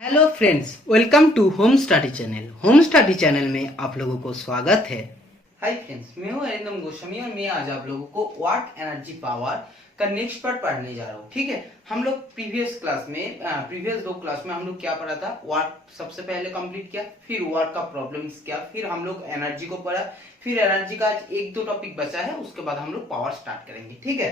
Hello friends, welcome to home study channel. Home study channel में आप लोगों को स्वागत है। हाय फ्रेंड्स, मैं हूं अरिंदम गोस्वामी और मैं आज आप लोगों को वाट एनर्जी पावर का नेक्स्ट पार्ट पढ़ने जा रहा हूं। ठीक है, हम लोग प्रीवियस दो क्लास में हम लोग क्या पढ़ा था, वाट सबसे पहले कंप्लीट किया, फिर वाट का प्रॉब्लम्स किया, फिर हम लोग एनर्जी को पढ़ा, फिर एनर्जी का आज एक दो टॉपिक बचा है, उसके बाद हम लोग पावर स्टार्ट करेंगे। ठीक है,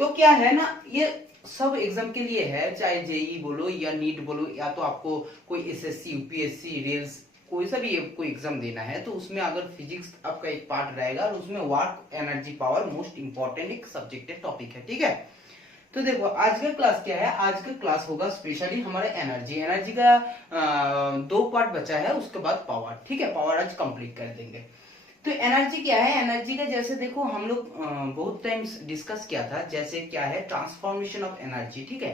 तो क्या है ना, ये सब एग्जाम के लिए है, चाहे जेई बोलो या नीट बोलो या तो आपको कोई एसएससी यूपीएससी रेल्स कोई सा भी कोई एग्जाम देना है, तो उसमें अगर फिजिक्स आपका एक पार्ट रहेगा और उसमें work energy power most important एक सब्जेक्ट टॉपिक है। ठीक है, तो देखो आज का क्लास क्या है, आज का क्लास होगा स्पेशली हमारे एनर्जी का दो पार्ट बचा है, उसके बाद पावर। ठीक है, पावर आज कंप्लीट कर देंगे। तो एनर्जी क्या है, एनर्जी का जैसे देखो हम लोग बहुत टाइम्स डिस्कस किया था, जैसे क्या है ट्रांसफॉर्मेशन ऑफ एनर्जी। ठीक है,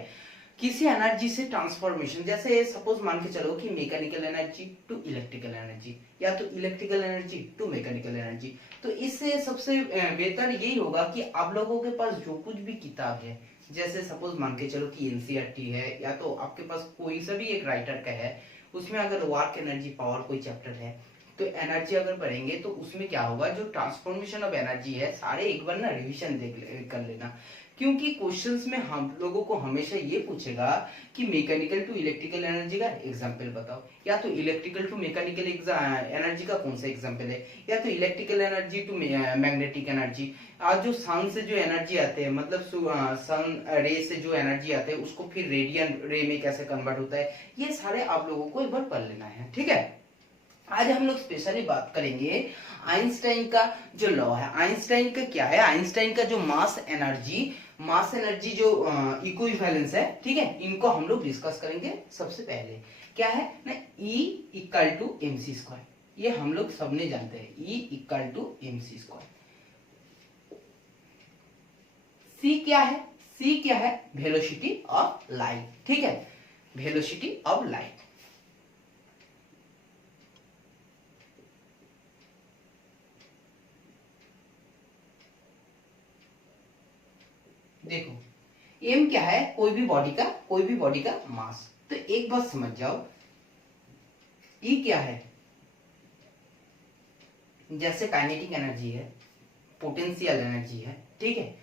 किसी एनर्जी से ट्रांसफॉर्मेशन, जैसे सपोज मान के चलो कि mechanical energy to electrical energy या तो electrical energy to mechanical energy. तो इससे सबसे बेहतर यही होगा कि आप लोगों के पास जो कुछ भी किताब है, जैसे सपोज मान के चलो कि एनसीईआरटी है या तो आपके पास कोई सा भी एक राइटर का है, उसमें अगर वर्क एनर्जी पावर कोई चैप्टर है तो एनर्जी अगर पढ़ेंगे तो उसमें क्या होगा, जो ट्रांसफॉर्मेशन ऑफ एनर्जी है सारे एक बार ना रिवीजन कर लेना, क्योंकि क्वेश्चंस में हम लोगों को हमेशा ये पूछेगा कि मैकेनिकल टू इलेक्ट्रिकल एनर्जी का एग्जांपल बताओ, या तो इलेक्ट्रिकल टू मैकेनिकल एनर्जी का कौन सा एग्जांपल है, या तो electrical energy to magnetic energy. आज जो सन से जो एनर्जी आते हैं, मतलब सन रे से जो एनर्जी आते हैं उसको फिर रेडियन रे में कैसे कन्वर्ट होता है, ये सारे आप लोगों को एक बार पढ़ लेना है। ठीक है, आज हम लोग स्पेशली बात करेंगे आइंस्टाइन का जो लॉ है। आइंस्टाइन का क्या है, आइंस्टाइन का जो मास एनर्जी जो इक्विवेलेंस है, ठीक है, इनको हम लोग डिस्कस करेंगे। सबसे पहले क्या है ना, E equal to mc square, ये हम लोग सबने जानते हैं, E equal to mc square. C क्या है, वेलोसिटी ऑफ लाइट। ठीक है, वेलोसिटी ऑफ लाइट। देखो एम क्या है, कोई भी बॉडी का मास। तो एक बात समझ जाओ, ई क्या है, जैसे काइनेटिक एनर्जी है, पोटेंशियल एनर्जी है। ठीक है,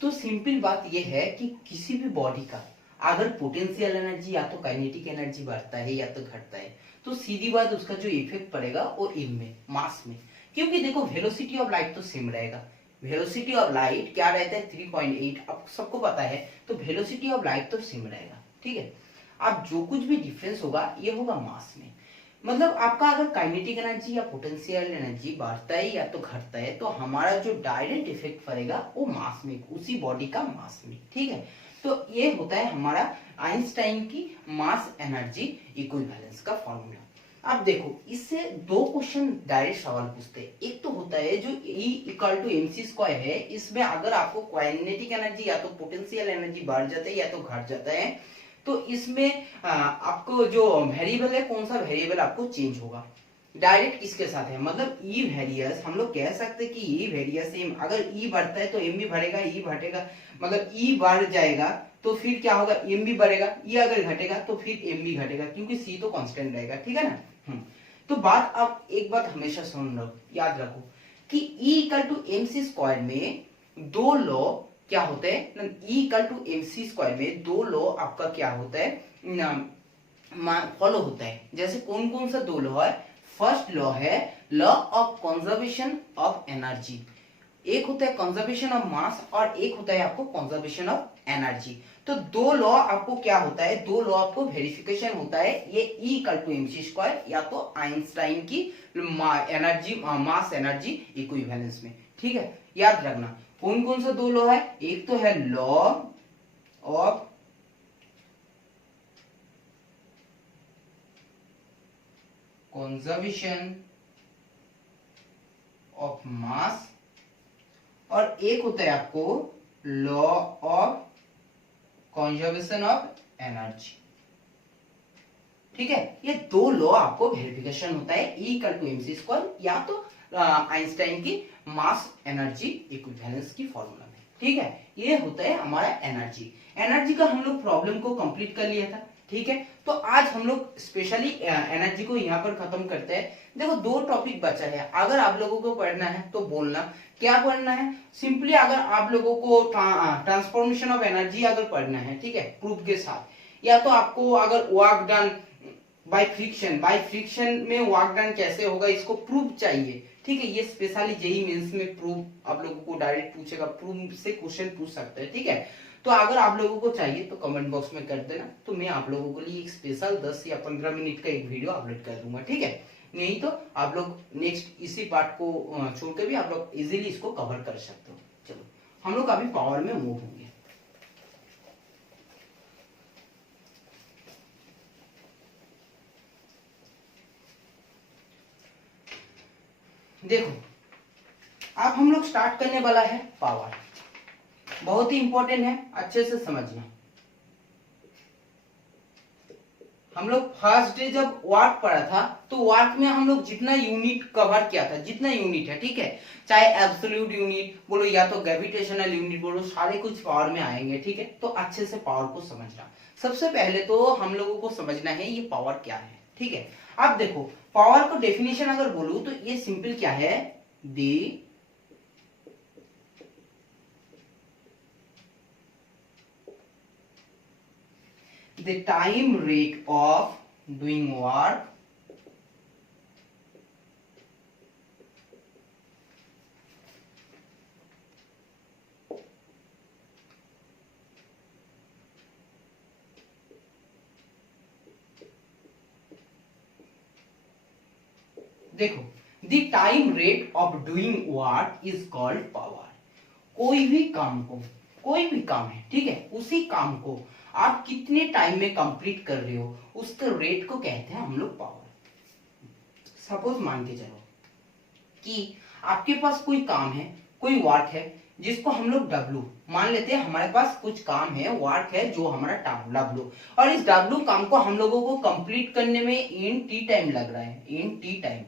तो सिंपल बात यह है कि किसी भी बॉडी का अगर पोटेंशियल एनर्जी या तो काइनेटिक एनर्जी बढ़ता है या तो घटता है, तो सीधी बात उसका जो इफेक्ट पड़ेगा वो एम में, मास में। क्योंकि देखो वेलोसिटी ऑफ लाइट तो सेम रहेगा, वेलोसिटी ऑफ लाइट क्या रहता है 3.8, आप सबको पता है, तो वेलोसिटी ऑफ लाइट तो सेम रहेगा। ठीक है, अब जो कुछ भी डिफरेंस होगा ये होगा मास में। मतलब आपका अगर काइनेटिक एनर्जी या पोटेंशियल एनर्जी बढ़ता है या तो घटता है, तो हमारा जो डायरेक्ट इफेक्ट पड़ेगा वो मास में, उसी बॉडी का मास में। ठीक है, तो ये होता है हमारा आइंस्टाइन की मास एनर्जी इक्विवेलेंस का फॉर्मूला। अब देखो इससे दो क्वेश्चन डायरेक्ट सवाल पूछते हैं। एक तो होता है जो E equal to mc square है, इसमें अगर आपको काइनेटिक एनर्जी या तो पोटेंशियल एनर्जी बढ़ जाता है या तो घट जाता है, तो इसमें आपको जो वेरिएबल है, कौन सा वेरिएबल आपको चेंज होगा, डायरेक्ट किसके साथ है, मतलब ई वेरियस। हम लोग कह सकते हैं कि ई वेरियस एम, अगर ई बढ़ता है तो एम भी बढ़ेगा, ई घटेगा मतलब ई बढ़ जाएगा तो फिर क्या होगा, एम भी बढ़ेगा, ई अगर घटेगा तो फिर एम भी घटेगा, क्योंकि सी तो कांस्टेंट रहेगा। ठीक है ना। तो बात आप एक बात हमेशा सुन लो, याद रखो कि E equal to mc square में दो लॉ क्या होते हैं, E equal to mc square में दो लॉ आपका क्या होता है, फॉलो होता है। जैसे कौन कौन सा दो लॉ है, फर्स्ट लॉ है law of conservation of energy, एक होता है कंजर्वेशन ऑफ मास और एक होता है आपको कंजर्वेशन ऑफ एनर्जी। तो दो लॉ आपको क्या होता है, दो लॉ आपको वेरिफिकेशन होता है, ये E equal to mc square या तो आइंस्टाइन की एनर्जी मास एनर्जी इक्विवेलेंस में। ठीक है, याद रखना कौन कौन सा दो लॉ है, एक तो है law of conservation of mass और एक होता है आपको law of conservation of energy. ठीक है, ये दो लॉ आपको वेरिफिकेशन होता है, E equal to mc square या तो आइंस्टाइन की मास एनर्जी इक्विवेलेंस की फॉर्मूला में। ठीक है, ये होता है हमारा एनर्जी। एनर्जी का हम लोग प्रॉब्लम को कंप्लीट कर लिया था। ठीक है, तो आज हम लोग स्पेशली एनर्जी को यहाँ पर खत्म करते हैं। देखो 2 टॉपिक बचा है, अगर आप लोगों को पढ़ना है तो बोलना क्या पढ़ना है। सिंपली अगर आप लोगों को ट्रांसफॉर्मेशन ऑफ एनर्जी अगर पढ़ना है, ठीक है, प्रूफ के साथ, या तो आपको अगर वर्क डन बाय फ्रिक्शन में वर्क डन कैसे होगा इसको प्रूफ चाहिए, ठीक है। ये स्पेशली जेईई मेंस में प्रूफ आप लोगों को डायरेक्ट पूछेगा, प्रूफ से क्वेश्चन पूछ सकते हैं, ठीक है। तो अगर आप लोगों को चाहिए तो कमेंट बॉक्स में कर देना, तो मैं आप लोगों के लिए एक स्पेशल 10 या 15 मिनट का एक वीडियो अपलोड कर दूंगा, ठीक है। नहीं तो आप लोग नेक्स्ट इसी पार्ट को छोड़ के भी आप लोग इजीली इसको कवर कर सकते हो। चलो हम लोग अभी पावर में मूव होंगे। देखो अब हम लोग स्टार्ट करने वाला है पावर, बहुत ही इंपॉर्टेंट है, अच्छे से समझना। हम लोग फर्स्ट डे जब वाट पढ़ा था तो वाट में हम लोग जितना यूनिट कवर किया था, जितना यूनिट है, ठीक है, चाहे एब्सोल्यूट यूनिट बोलो या तो ग्रेविटेशनल यूनिट बोलो, सारे कुछ पावर में आएंगे, ठीक है। तो अच्छे से पावर को समझना। सबसे पहले तो हम लोगों को समझना है ये पावर क्या है, ठीक है। अब देखो पावर को डेफिनेशन अगर बोलूं तो ये सिंपल क्या है, the time rate of doing work देखो the time rate of doing work is called power. कोई भी काम को, कोई भी काम है, ठीक है, उसी काम को आप कितने टाइम में कंप्लीट कर रहे हो उसके रेट को कहते हैं हम लोग पावर। सपोज मान के चलो कि आपके पास कोई काम है, कोई वर्क है जिसको हम लोग W मान लेते हैं। हमारे पास कुछ काम है, वर्क है जो हमारा W, और इस W काम को हम लोगों को कंप्लीट करने में इन T टाइम लग रहा है, इन T टाइम।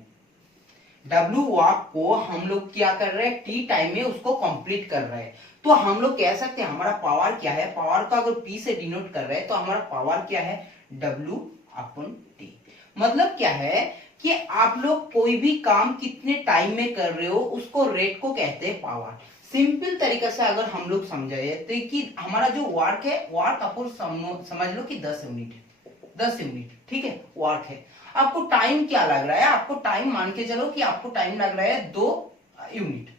W वर्क को हम लोग क्या कर रहे हैं, T टाइम में उसको कंप्लीट कर रहे हैं। तो हम लोग कह सकते हैं हमारा पावर क्या है, पावर का अगर P से डिनोट कर रहे हैं तो हमारा पावर क्या है, W अपन T। मतलब क्या है कि आप लोग कोई भी काम कितने टाइम में कर रहे हो उसको रेट को कहते हैं पावर। सिंपल तरीका से अगर हम लोग समझाए तो कि हमारा जो वर्क है, वर्क अपन समझ लो कि 10 यूनिट है, 10 यूनिट, ठीक है, वर्क है। आपको टाइम क्या लग रहा है, आपको टाइम मान के चलो कि आपको टाइम लग रहा है 2 यूनिट,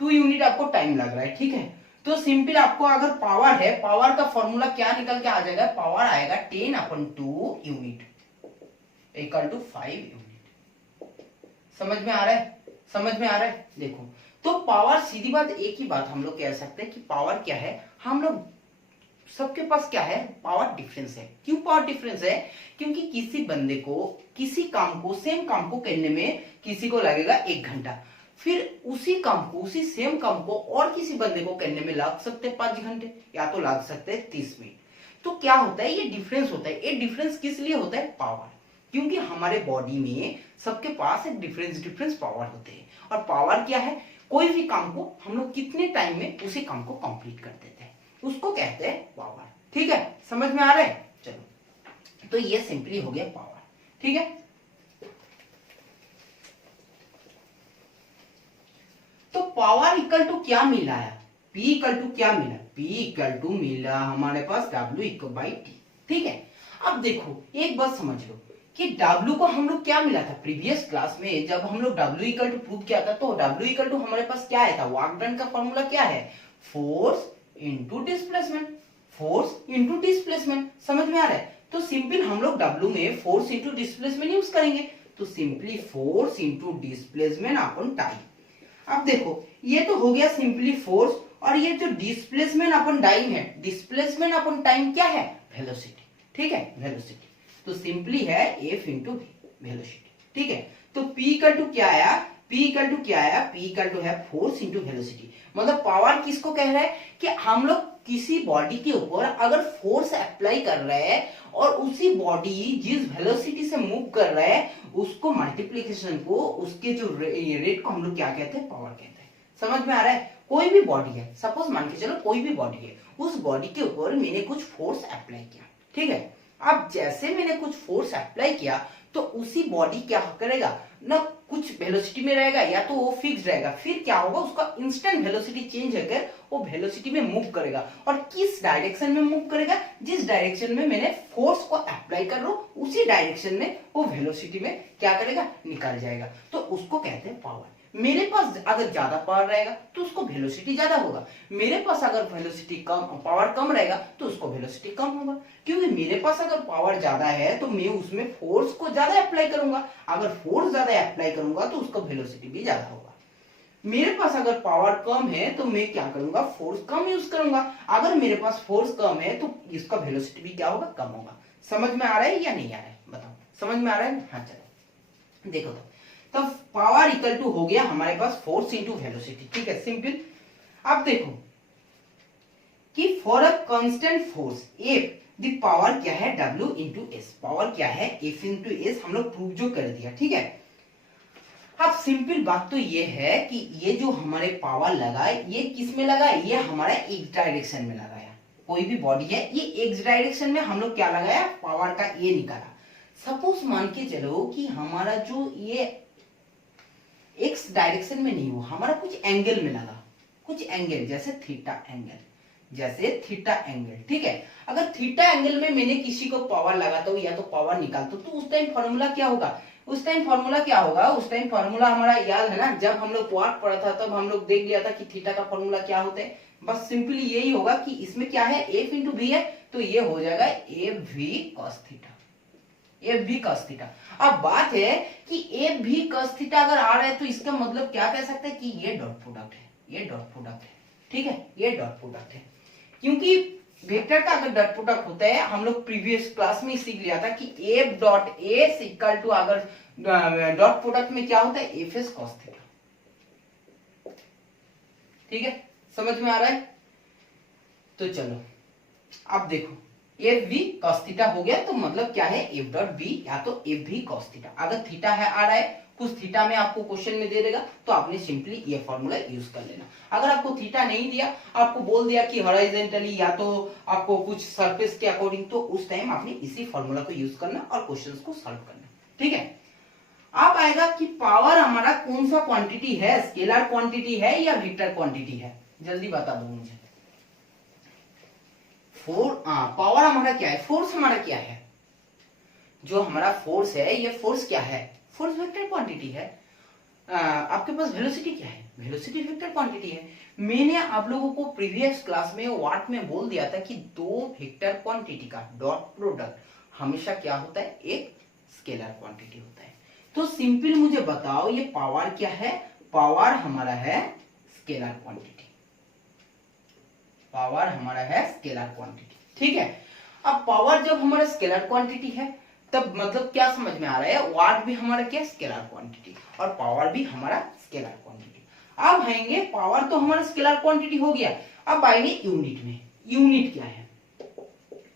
2 यूनिट आपको टाइम लग रहा है, ठीक है। तो सिंपल आपको अगर पावर है, पावर का फॉर्मूला क्या निकल के आ जाएगा, पावर आएगा 10/2 यूनिट इक्वल टू 5 यूनिट। समझ में आ रहा है, समझ में आ रहा है। देखो तो पावर, सीधी बात एक ही बात हम लोग कह सकते हैं कि पावर क्या है, हम लोग सबके पास क्या है, पावर डिफरेंस है। क्यों पावर डिफरेंस है, क्योंकि किसी बंदे को किसी काम को, सेम काम को करने में किसी को लगेगा 1 घंटा, फिर उसी काम को, उसी सेम काम को और किसी बंदे को करने में लग सकते 5 घंटे या तो लग सकते 30 मिनट। तो क्या होता है, ये डिफरेंस होता है। ये डिफरेंस किस लिए होता है, पावर, क्योंकि हमारे बॉडी में सबके पास एक डिफरेंस पावर होते हैं। और पावर क्या है, कोई भी काम को हम लोग कितने टाइम में उसी काम को कंप्लीट कर देते हैं उसको कहते हैं पावर, ठीक है। समझ में आ रहा है। चलो तो ये सिंपली हो गया पावर, ठीक है। तो पावर इक्वल टू क्या मिला है, P इक्वल टू क्या मिला, P इक्वल टू मिला हमारे पास W इक्वल बाई T, ठीक है। अब देखो एक बात समझ लो कि W को हम लोग क्या मिला था प्रीवियस क्लास में, जब हम लोग W इक्वल टू प्रूव किया था तो W इक्वल टू हमारे पास क्या आया था, वर्क डन का फॉर्मूला क्या है, force into displacement, force into displacement. समझ में आ रहा है। तो सिंपल हम लोग W में फोर्स इनटू डिस्प्लेसमेंट यूज करेंगे, तो सिंपली फोर्स इनटू डिस्प्लेसमेंट अपन टाइम। अब देखो ये तो हो गया सिंपली फोर्स, और ये जो डिस्प्लेसमेंट अपन टाइम है, डिस्प्लेसमेंट अपन टाइम क्या है, वेलोसिटी, ठीक है, वेलोसिटी। तो सिंपली है F इंटू वेलोसिटी, ठीक है। तो P इक्वल टू क्या आया, P इक्वल टू क्या आया, P इक्वल टू है फोर्स इंटू वेलोसिटी। मतलब पावर किसको कह रहा है कि हम लोग किसी बॉडी के ऊपर अगर फोर्स अप्लाई कर रहे हैं और उसी बॉडी जिस वेलोसिटी से मूव कर रहा है उसको मल्टीप्लीकेशन को, उसके जो रेट को हम लोग क्या कहते हैं, पावर कहते हैं। समझ में आ रहा है। कोई भी बॉडी है, सपोज मान के चलो कोई भी बॉडी है, उस बॉडी के ऊपर मैंने कुछ फोर्स अप्लाई किया, ठीक है। अब जैसे मैंने कुछ फोर्स अप्लाई किया तो उसी बॉडी क्या करेगा ना, कुछ वेलोसिटी में रहेगा या तो वो फिक्स रहेगा, फिर क्या होगा उसका इंस्टेंट वेलोसिटी चेंज होकर वो वेलोसिटी में मूव करेगा। और किस डायरेक्शन में मूव करेगा, जिस डायरेक्शन में मैंने फोर्स को अप्लाई कर रहा हूं उसी डायरेक्शन में वो वेलोसिटी में क्या करेगा, निकल जाएगा। तो उसको कहते हैं पावर। मेरे पास अगर ज्यादा पावर रहेगा तो उसको वेलोसिटी ज्यादा होगा, मेरे पास अगर वेलोसिटी कम, पावर कम रहेगा तो उसको वेलोसिटी कम होगा। क्योंकि मेरे पास अगर पावर ज्यादा है तो मैं उसमें फोर्स को ज्यादा अप्लाई करूंगा, अगर फोर्स ज्यादा अप्लाई करूंगा तो उसका वेलोसिटी भी ज्यादा होगा। मेरे पास अगर पावर कम है तो मैं क्या करूंगा, फोर्स कम यूज करूंगा, अगर मेरे पास फोर्स कम है तो इसका वेलोसिटी भी क्या होगा, कम होगा। समझ में आ रहा है या नहीं आ रहा है, बताओ समझ में आ रहा है। हाँ चलो देखो, तो पावर इक्वल टू हो गया हमारे पास फोर्स इंटू वेलोसिटी, ठीक है, सिंपल। अब देखो कि for a constant force F the power क्या है, W इंटू एस, पावर क्या है F इंटू एस, हम लोग प्रूव जो कर दिया, ठीक है। अब सिंपल बात तो ये है कि ये जो हमारे पावर लगा है ये किस में लगा है, ये हमारा एक्स डायरेक्शन में लगाया। कोई भी बॉडी है ये एक्स डायरेक्शन में हम लोग क्या लगाया, पावर का ये निकाला। सपोज मान के चलो कि हमारा जो ये एक्स डायरेक्शन में नहीं हो, हमारा कुछ एंगल में लगा, कुछ एंगल जैसे थीटा एंगल, जैसे थीटा एंगल, ठीक है। अगर थीटा एंगल में मैंने किसी को पावर लगाता हूं या तो पावर निकालता हूं तो उस टाइम फॉर्मूला क्या होगा, उस टाइम फॉर्मूला क्या होगा, उस टाइम फॉर्मूला हमारा याद है ना, जब हम लोग वाट पढ़ा था तब हम लोग देख लिया था कि थीटा का फॉर्मूला क्या होता है। बस सिंपली यही होगा कि इसमें क्या है, एफ इंटू वी है, तो ये हो जाएगा F V cos theta, F भी कॉस थीटा। अब बात है कि एफ भी कॉस थीटा अगर आ रहा है तो इसका मतलब क्या कह सकते हैं कि ये डॉट प्रोडक्ट है, ये डॉट प्रोडक्ट है, ठीक है, ये डॉट प्रोडक्ट है। क्योंकि वेक्टर का अगर डॉट प्रोडक्ट होता है, हम लोग प्रीवियस क्लास में सीख लिया था कि F dot S equal to, अगर डॉट प्रोडक्ट में क्या होता है, एफ एस कॉस थीटा, ठीक है, समझ में आ रहा है। तो चलो अब देखो एफ बी कॉस थीटा हो गया, तो मतलब क्या है, एफ डॉट बी या तो एफ भी कॉस थीटा। अगर थीटा है आ रहा है कुछ थीटा में आपको क्वेश्चन में दे देगा तो आपने सिंपली ये फॉर्मूला यूज कर लेना। अगर आपको थीटा नहीं दिया, आपको बोल दिया कि हॉरिजॉन्टली या तो आपको कुछ सरफेस के अकॉर्डिंग, तो उस टाइम आपने इसी फॉर्मूला को यूज करना और क्वेश्चंस को सॉल्व करना, ठीक है। अब आएगा कि पावर हमारा कौन सा क्वांटिटी है, स्केलर क्वांटिटी है या वेक्टर क्वांटिटी है, जल्दी बता दो मुझे। पावर हमारा क्या है, फोर्स हमारा क्या है, जो हमारा फोर्स है ये फोर्स क्या है, फोर्स वेक्टर क्वांटिटी है। आपके पास वेलोसिटी क्या है, वेलोसिटी वेक्टर क्वांटिटी है। मैंने आप लोगों को प्रीवियस क्लास में वाट में बोल दिया था कि दो वेक्टर क्वांटिटी का डॉट प्रोडक्ट हमेशा क्या होता है, एक स्केलर क्वांटिटी होता है। तो सिंपल मुझे बताओ ये पावर क्या है, पावर हमारा है स्केलर क्वांटिटी, पावर हमारा है स्केलर क्वांटिटी, ठीक है। अब पावर जब हमारा स्केलर क्वांटिटी है तब मतलब क्या समझ में आ रहा है, वाट भी हमारा क्या स्केलर क्वांटिटी और पावर भी हमारा स्केलर क्वांटिटी। अब आएंगे, पावर तो हमारा स्केलर क्वांटिटी हो गया, अब आएंगे यूनिट में। यूनिट क्या है,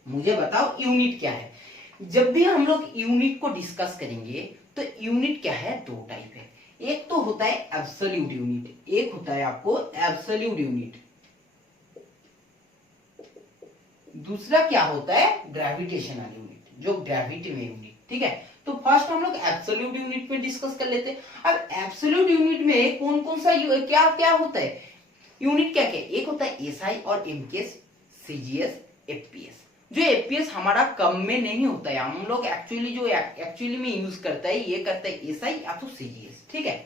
मुझे बताओ यूनिट क्या है। जब भी हम लोग यूनिट को डिस्कस करेंगे तो यूनिट क्या है, दो टाइप है। एक तो होता है एब्सोल्यूट यूनिट, एक होता है आपको एब्सोल्यूट यूनिट, दूसरा क्या होता है ग्रेविटेशनल यूनिट, जो ग्रेविटी में यूनिट, ठीक है। तो फर्स्ट हम लोग एब्सोल्यूट यूनिट में डिस्कस कर लेते हैं। अब एब्सोल्यूट यूनिट में कौन कौन सा क्या क्या होता है, यूनिट क्या क्या, एक होता है एसआई और एमकेएस, सीजीएस, एफपीएस। जो एफपीएस हमारा कम में नहीं होता है, हम लोग एक्चुअली जो एक्चुअली में यूज करता है ये करता है एसआई या तो सीजीएस, ठीक है।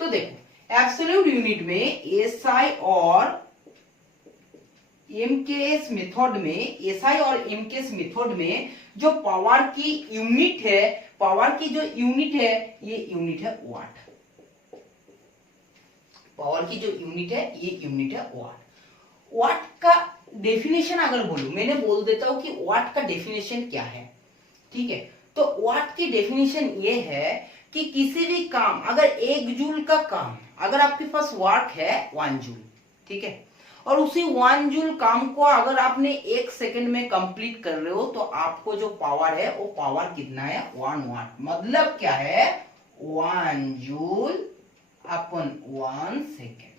तो देखो एब्सोल्यूट यूनिट में एसआई और एमकेएस मेथड में, एसआई और एमकेएस मेथड में जो पावर की यूनिट है, पावर की जो यूनिट है ये यूनिट है वाट। पावर की जो यूनिट है ये यूनिट है वाट। वाट का डेफिनेशन अगर बोलूं, मैंने बोल देता हूं कि वाट का डेफिनेशन क्या है, ठीक है। तो वाट की डेफिनेशन ये है कि किसी भी काम, अगर 1 जूल का काम अगर आपके पास वाट है 1 जूल, ठीक है, और उसी 1 जूल काम को अगर आपने 1 सेकंड में कंप्लीट कर रहे हो तो आपको जो पावर है वो पावर कितना है, 1 वाट। मतलब क्या है, 1 जूल अपन 1 सेकेंड।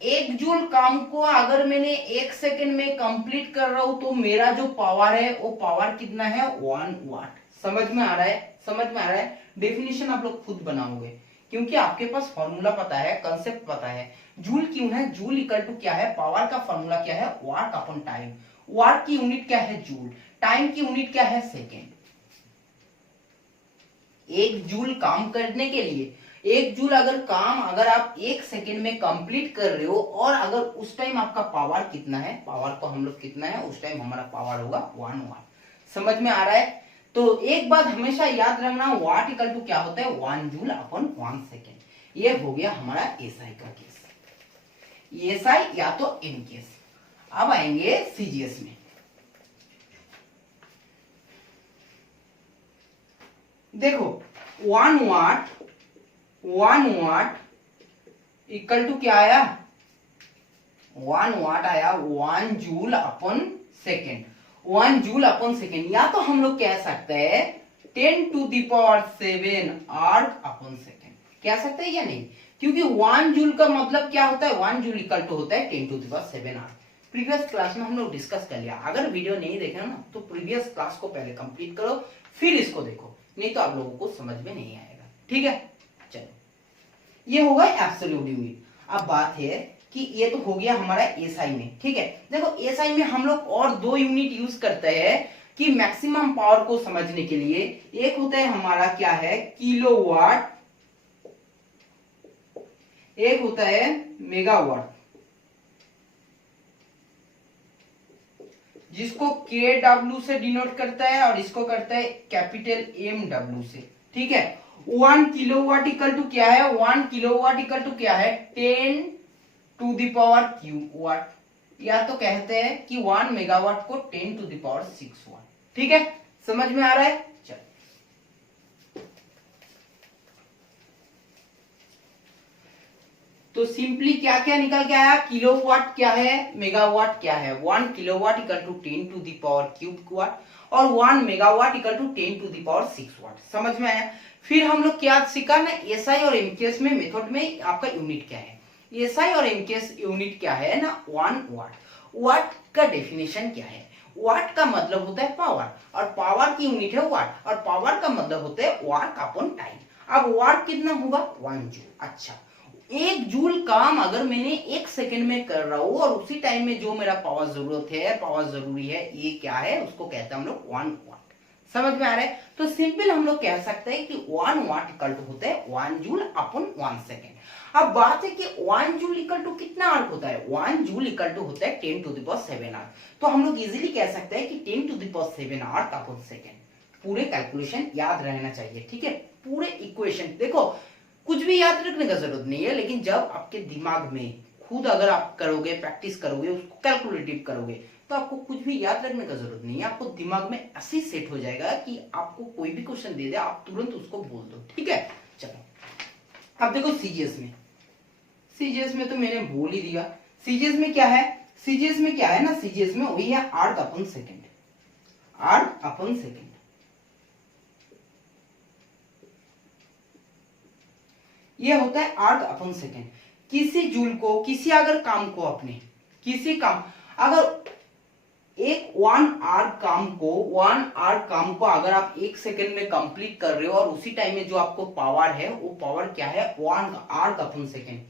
एक जूल काम को अगर मैंने 1 सेकेंड में कंप्लीट कर रहा हूं तो मेरा जो पावर है वो पावर कितना है 1 वाट। समझ में आ रहा है? समझ में आ रहा है? डेफिनेशन आप लोग खुद बनाओगे क्योंकि आपके पास फॉर्मूला पता है, कंसेप्ट पता है। जूल क्यों है? जूल इक्वल टू क्या है? पावर का फॉर्मूला क्या है? वाट अपॉन टाइम। वाट की यूनिट क्या है? जूल। टाइम की यूनिट क्या है? सेकेंड। एक जूल काम करने के लिए, एक जूल अगर आप 1 सेकेंड में कंप्लीट कर रहे हो और अगर उस टाइम आपका पावर कितना है, पावर को हम लोग कितना है, उस टाइम हमारा पावर होगा 1 वाट। समझ में आ रहा है? तो एक बात हमेशा याद रखना, वाट इक्वल टू क्या होता है? 1 जूल अपॉन 1 सेकेंड। ये हो गया हमारा एसआई का केस, एसआई या तो एम केस। अब आएंगे सीजीएस में। देखो 1 वाट इक्वल टू क्या आया? 1 वाट आया 1 joule upon second. 1 joule upon second, या तो हम लोग कह सकते हैं 10⁷ आर्क अपॉन सेकेंड। कह सकते हैं या नहीं? क्योंकि 1 जूल का मतलब क्या होता है? 1 जूल इक्वल टू होता है 10⁷ आर्क। प्रीवियस क्लास में हम लोग डिस्कस कर लिया। अगर वीडियो नहीं देखा ना तो प्रीवियस क्लास को पहले कंप्लीट करो फिर इसको देखो, नहीं तो आप लोगों को समझ में नहीं आएगा। ठीक है, चलो ये होगा एब्सोल्यूट यूनिट। अब बात है कि ये तो हो गया हमारा एसआई में। ठीक है, देखो एसआई में हम लोग और 2 यूनिट यूज करते हैं कि मैक्सिमम पावर को समझने के लिए। एक होता है हमारा क्या है? किलोवाट, एक होता है मेगावाट, जिसको KW से डिनोट करता है और इसको करता है कैपिटल MW से। ठीक है, 1 किलोवाट इक्वल टू क्या है? 1 किलोवाट इक्वल टू क्या है? 10⁻³ वाट, या तो कहते हैं कि 1 मेगावाट को 10⁶ वाट। ठीक है, समझ में आ रहा है? चलो तो सिंपली क्या क्या निकल के आया? किलोवाट क्या है, मेगावाट क्या है। 1 किलोवाट इक्वल टू 10⁻³ वाट और 1 मेगावाट इक्वल टू 10⁶ वाट। समझ में आया? फिर हम लोग क्या सीखा ना, एसआई और एमकेएस में मेथड में आपका यूनिट क्या है। एसआई और एमकेएस यूनिट क्या है ना? 1 वाट। वाट का डेफिनेशन क्या है? वाट का मतलब होता है पावर और पावर की यूनिट है वाट, और पावर का मतलब होता है वाट अपॉन टाइम। अब वाट कितना होगा? 1 जूल। अच्छा, 1 जूल काम अगर मैंने 1 सेकेंड में कर रहा हूं और उसी टाइम में जो मेरा पावर जरूरत है, पावर जरूरी है, ये क्या है? उसको कहते हैं हम लोग 1 वाट। समझ में आ रहा है? तो सिंपल हम लोग कह सकते हैं कि 1 वाट इक्वल टू होता है 1 जूल अपॉन 1 सेकेंड। अब बात है कि 1 जूल इक्वल टू कितना आर्क होता है? 1 जूल इक्वल टू होता है 10⁻⁷ आर्क। तो हम लोग इजीली कह सकते हैं कि 10⁻⁷ आर्क अपॉन सेकेंड। पूरे कैलकुलेशन याद रहना चाहिए। ठीक है, पूरे इक्वेशन देखो, कुछ भी याद रखने का जरूरत नहीं है, लेकिन जब आपके दिमाग में खुद अगर आप करोगे, प्रैक्टिस करोगे, उसको कैलकुलेटिव करोगे, तो आपको कुछ भी याद रखने का जरूरत नहीं है। आपको दिमाग में ऐसे सेट हो जाएगा कि आपको कोई भी क्वेश्चन दे दे आप तुरंत उसको बोल दो। ठीक है, चलो अब देखो सीजीएस में। सीजीएस में तो मैंने बोल ही दिया। सीजीएस में क्या है? सीजीएस में क्या है ना, सीजीएस में वही है arc upon second. Arc upon second ये होता है आर्क अपॉन सेकेंड। किसी जूल को, किसी अगर काम को अपने, किसी काम अगर एक 1 आर्क काम को अगर आप 1 सेकेंड में कंप्लीट कर रहे हो और उसी टाइम में जो आपको पावर है वो पावर क्या है? 1 आर्क अपॉन सेकेंड।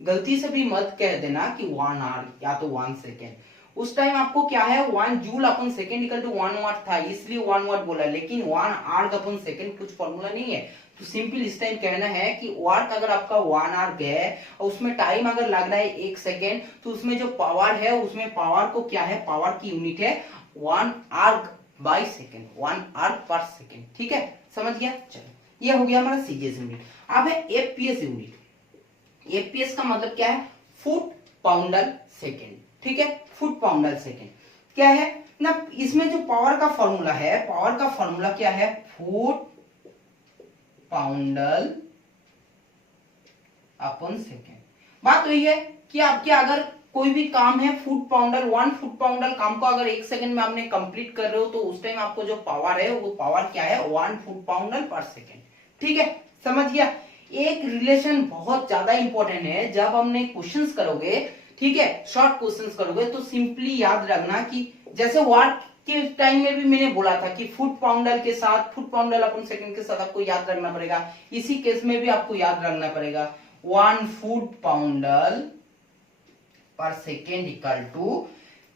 गलती से भी मत कह देना कि 1 आर्क या तो 1 सेकेंड। उस टाइम आपको क्या है? 1 joule upon second equal to 1 watt था, इसलिए 1 वाट बोला, लेकिन 1 आर्क अपॉन सेकेंड कुछ फॉर्मूला नहीं है। तो सिंपल इस टाइम कहना है कि वाट अगर आपका 1 आर्क है और उसमें टाइम अगर लग रहा है 1 सेकेंड, तो उसमें जो पावर है, उसमें पावर को क्या है? पावर की यूनिट है 1 arc by second, 1 arc per second. ठीक है, समझ गया? चलो ये हो गया हमारा सीजीएस यूनिट। अब है एफपीएस यूनिट। एफपीएस का मतलब क्या है? Foot pounder second. ठीक है, फुट पाउंडर सेकेंड क्या है ना? इसमें जो पावर का फॉर्मूला है, पावर का फॉर्मूला क्या है? Foot poundal upon second. बात वही है कि आपके अगर कोई भी काम है, फुट पाउंडल, 1 फुट पाउंडल काम को अगर 1 सेकेंड में आपने कंप्लीट कर रहे हो तो उस टाइम आपको जो पावर है वो पावर क्या है? 1 फुट पाउंडल पर सेकेंड। ठीक है, समझ गया? एक रिलेशन बहुत ज्यादा इंपॉर्टेंट है। जब हमने क्वेश्चंस करोगे, ठीक है, शॉर्ट क्वेश्चंस करोगे, तो सिंपली याद रखना कि जैसे वाट के टाइम में भी मैंने बोला था कि फुट पाउंडर के साथ, फुट पाउंडर अपन सेकंड के साथ आपको याद रखना पड़ेगा। इसी केस में भी आपको याद रखना पड़ेगा 1 foot poundal per second equal to,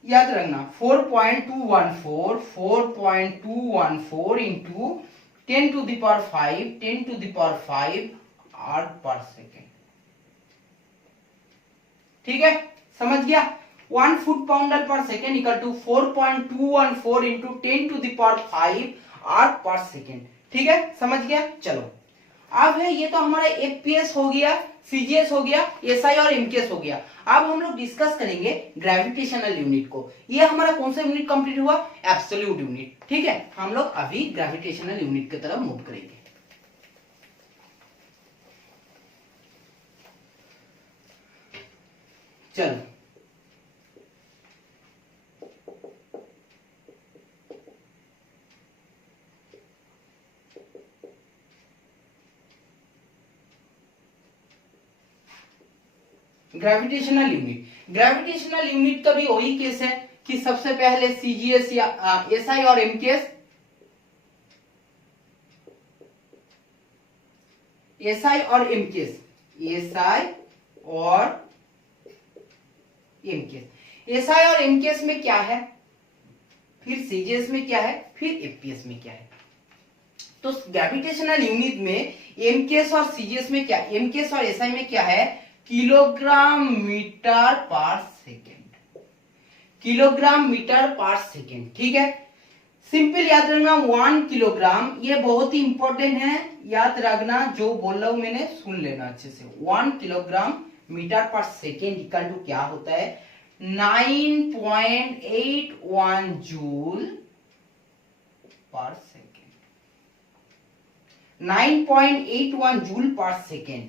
याद रखना 4.214 into 10 to the power 5 erg per second. ठीक है, समझ गया। 1 foot poundal per second equal to 4.214 into 10 to the power 5 erg per second. ठीक है, समझ गया। चलो अब है, ये तो हमारा एफपीएस हो गया, सीजीएस हो गया, एसआई और एमकेएस हो गया। अब हम लोग डिस्कस करेंगे ग्रेविटेशनल यूनिट को। ये हमारा कौन सा यूनिट कंप्लीट हुआ? Absolute unit. ठीक है, हम लोग अभी ग्रेविटेशनल यूनिट की तरफ मूव करेंगे। चलो ग्रेविटेशनल यूनिट का भी वही केस है कि सबसे पहले सीजीएस या एसआई और एमकेएस, एसआई और एमकेएस, एसआई और एमकेएस में क्या है, फिर सीजीएस में क्या है, फिर एफपीएस में क्या है। तो ग्रेविटेशनल यूनिट में एमकेएस और सीजीएस में क्या, एमकेएस और एसआई में क्या है, किलोग्राम मीटर पर सेकेंड, किलोग्राम मीटर पर सेकेंड। ठीक है, सिंपल याद रखना 1 किलोग्राम, ये बहुत ही इंपॉर्टेंट है, याद रखना, जो बोल रहा हूं मैंने सुन लेना अच्छे से। 1 किलोग्राम मीटर पर सेकेंड इक्वल टू क्या होता है, 9.81 जूल पर सेकेंड, 9.81 जूल पर सेकेंड।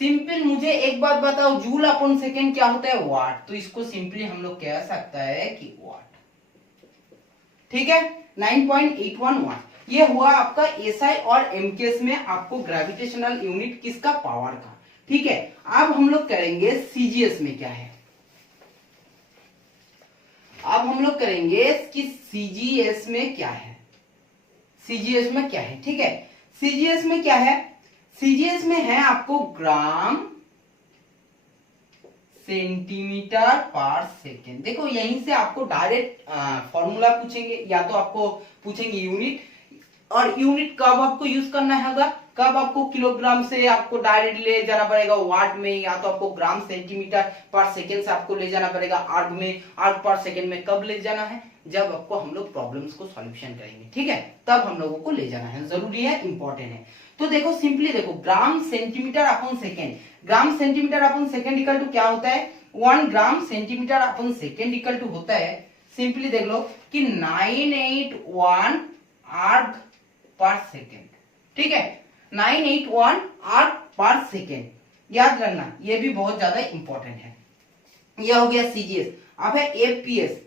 सिंपल मुझे एक बात बताओ, जूल अपॉन सेकेंड क्या होता है, वाट। तो इसको सिंपली हम लोग कह सकता है कि वाट। ठीक है, 9.81 वाट। ये हुआ आपका एसआई और एमकेएस में आपको ग्रेविटेशनल यूनिट किसका, पावर का। ठीक है, अब हम लोग करेंगे सीजीएस में क्या है। अब हम लोग करेंगे कि सीजीएस में क्या है, सीजीएस में क्या है। ठीक है, सीजीएस में क्या है, सीजीएस में है आपको ग्राम सेंटीमीटर पर सेकेंड। देखो यहीं से आपको डायरेक्ट फॉर्मूला पूछेंगे, या तो आपको पूछेंगे यूनिट, और यूनिट कब आपको यूज करना होगा, कब आपको किलोग्राम से आपको डायरेक्ट ले जाना पड़ेगा वाट में, या तो आपको ग्राम सेंटीमीटर पर सेकेंड से आपको ले जाना पड़ेगा आर्ग में, आर्ग पर सेकेंड में कब ले जाना है, जब आपको हम लोग प्रॉब्लम्स को सॉल्यूशन करेंगे। ठीक है, तब हम लोगों को ले जाना है, जरूरी है, इंपॉर्टेंट है। तो देखो सिंपली देखो, gram centimetre upon second, gram centimetre upon second equal to क्या होता है, 1 gram centimetre upon second equal to होता है, सिंपली देख लो कि 981 आर्ग पर सेकेंड। ठीक है, 981 आर्ग पर सेकेंड, याद रखना, ये भी बहुत ज्यादा इंपॉर्टेंट है। यह हो गया सीजीएस। अब है FPS,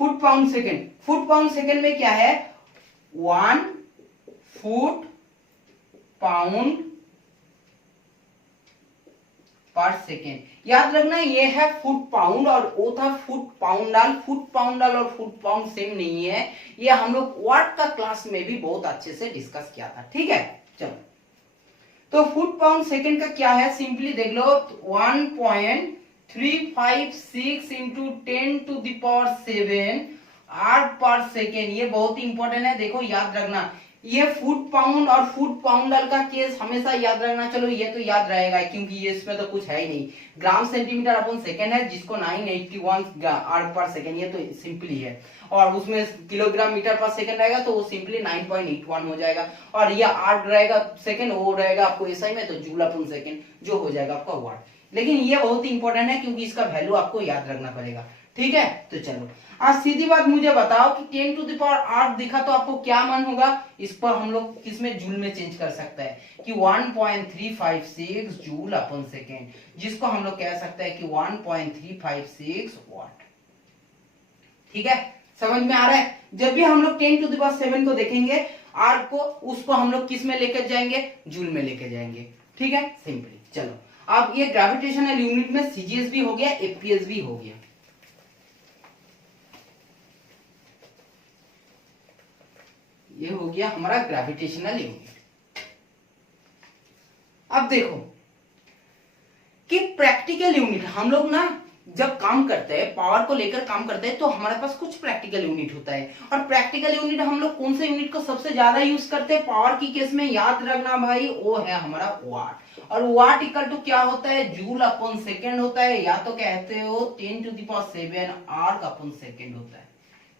foot pound second. Foot pound second में क्या है, 1 फुट पाउंड पर सेकेंड। याद रखना ये है फुट पाउंड, और वो था फुट पाउंडल। फुट पाउंडल और फुट पाउंड सेम नहीं है, ये हम लोग वाट का क्लास में भी बहुत अच्छे से डिस्कस किया था। ठीक है, चलो तो फुट पाउंड सेकेंड का क्या है, सिंपली देख लो 1.356 इंटू 10 टू द पावर 7 आर्ग पर सेकेंड। ये बहुत ही इंपॉर्टेंट है, देखो याद रखना, ये फुट पाउंड और फुट पाउंडल का केस हमेशा याद रखना। चलो ये तो याद रहेगा क्योंकि ये इसमें तो कुछ है ही नहीं, ग्राम सेंटीमीटर अपॉन सेकेंड है, जिसको 981 आर्ग पर सेकेंड, ये तो सिंपली है, और उसमें किलोग्राम मीटर पर सेकेंड रहेगा तो वो सिंपली 9.81 हो जाएगा, और ये आर्ग रहेगा सेकेंड, वो रहेगा आपको एसआई में तो जूल अपॉन सेकेंड, जो हो जाएगा आपका वाट। लेकिन ये बहुत ही इंपॉर्टेंट है क्योंकि इसका वैल्यू आपको याद रखना पड़ेगा। ठीक है, तो चलो आज सीधी बात मुझे बताओ कि 10 टू द पावर 8 दिखा तो आपको क्या मान होगा, इस पर हम लोग किसमें, जूल में चेंज कर सकते हैं कि 1.356 जूल अपॉन सेकेंड, जिसको हम लोग कह सकते हैं कि 1.356 वाट। ठीक है, समझ में आ रहा है। जब भी हम लोग 10 टू द पावर 7 को देखेंगे, आर्ग को, उसको हम लोग किस में लेकर जाएंगे, जूल में लेकर जाएंगे। ठीक है सिंपली। चलो अब ये ग्रेविटेशनल यूनिट में सीजीएस भी हो गया, एफपीएस भी हो गया। ये हो गया हमारा ग्रेविटेशनल यूनिट। अब देखो कि प्रैक्टिकल यूनिट, हम लोग ना जब काम करते हैं, पावर को लेकर काम करते हैं, तो हमारे पास कुछ प्रैक्टिकल यूनिट होता है। और प्रैक्टिकल यूनिट हम लोग कौन से यूनिट को सबसे ज्यादा यूज करते हैं पावर की केस में, याद रखना भाई, वो है हमारा वाट। और वाट इक्वल टू क्या होता है, जूल अपॉन सेकेंड होता है, या तो कहते हो 10⁷ आर्क अपॉन सेकेंड होता है।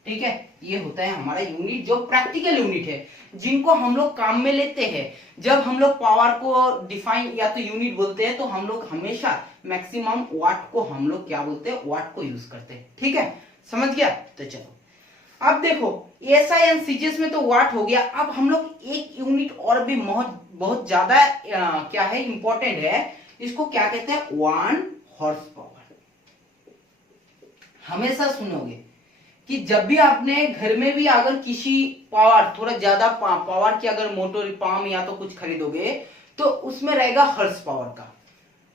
ठीक है, ये होता है हमारा यूनिट जो प्रैक्टिकल यूनिट है, जिनको हम लोग काम में लेते हैं। जब हम लोग पावर को डिफाइन या तो यूनिट बोलते हैं, तो हम लोग हमेशा मैक्सिमम वाट को हम लोग क्या बोलते हैं, वाट को यूज करते हैं। ठीक है, समझ गया। तो चलो अब देखो एसआई एंड सीजीएस में तो वाट हो गया। अब हम लोग एक यूनिट और भी बहुत ज्यादा क्या है, इंपॉर्टेंट है, इसको क्या कहते हैं, 1 हॉर्स पावर। हमेशा सुनोगे कि जब भी आपने घर में भी अगर किसी पावर, थोड़ा ज्यादा पावर की अगर मोटर पंप या तो कुछ खरीदोगे, तो उसमें रहेगा हॉर्स पावर का,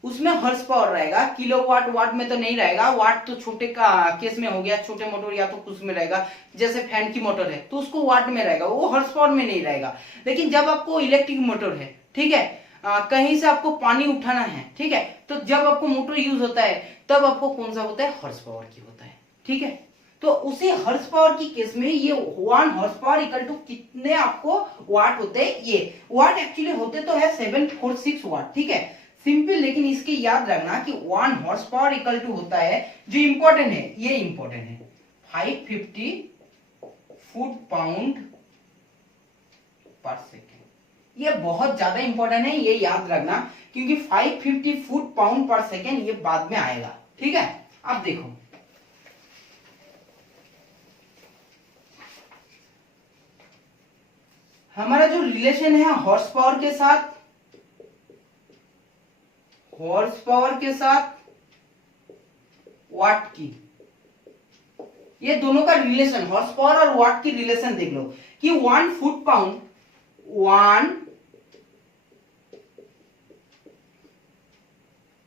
उसमें हॉर्स पावर रहेगा। किलोवाट वाट में तो नहीं रहेगा, वाट तो छोटे का केस में हो गया, छोटे मोटर या तो कुछ में रहेगा, जैसे फैन की मोटर है तो उसको वाट में रहेगा, वो हॉर्स पावर में नहीं रहेगा। लेकिन जब आपको इलेक्ट्रिक मोटर है, ठीक है, कहीं से आपको पानी उठाना है, ठीक है, तो जब आपको मोटर यूज होता है तब आपको कौन सा होता है, हॉर्स पावर की होता है। ठीक है, तो उसी हॉर्स पावर की केस में ये 1 हॉर्स पावर इक्वल टू कितने आपको वाट होते हैं, ये वाट एक्चुअली होते तो है 746 वाट। ठीक है सिंपल, लेकिन इसके याद रखना कि 1 हॉर्स पावर इक्वल टू होता है, जो इंपॉर्टेंट है, ये इंपॉर्टेंट है, 550 फुट पाउंड पर सेकेंड। ये बहुत ज्यादा इंपॉर्टेंट है, ये याद रखना, क्योंकि 550 फुट पाउंड पर सेकेंड ये बाद में आएगा। ठीक है, अब देखो हमारा जो रिलेशन है हॉर्स पावर के साथ, हॉर्स पावर के साथ वाट की, ये दोनों का रिलेशन, हॉर्स पावर और वाट की रिलेशन देख लो कि 1 foot pound,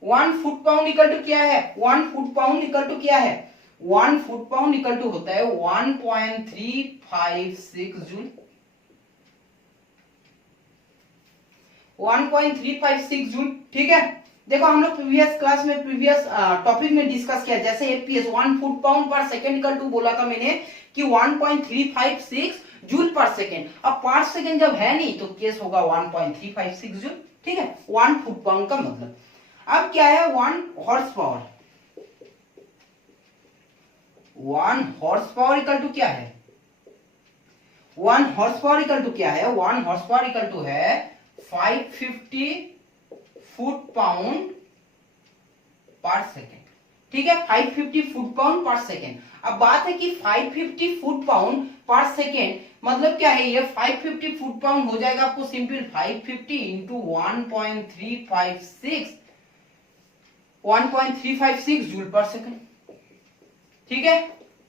1 foot pound equal to क्या है, 1 फुट पाउंड इक्वल टू क्या है, 1 फुट पाउंड इक्वल टू होता है 1.356 जूल। 1.356 जूल। ठीक है, देखो हम लोग प्रीवियस क्लास में, प्रीवियस टॉपिक में डिस्कस किया, जैसे एपीएस 1 फुट पाउंड पर सेकेंड इक्वल टू बोला था मैंने कि 1.356 जूल पर सेकेंड। अब पर सेकेंड जब है नहीं तो केस होगा 1.356 जूल। ठीक है, 1 फुट पाउंड का मतलब। अब क्या है, 1 horsepower, 1 horsepower equal to क्या है, 1 हॉर्स पावर इक्वल टू क्या है, 1 हॉर्स पावर इक्वल टू है 550 फुट पाउंड पर सेकेंड। ठीक है, 550 फुट पाउंड पर सेकेंड। अब बात है कि 550 फुट पाउंड पर सेकेंड मतलब क्या है, ये 550 फुट पाउंड हो जाएगा आपको सिंपल 550 इंटू 1.356 जूल पर सेकेंड। ठीक है,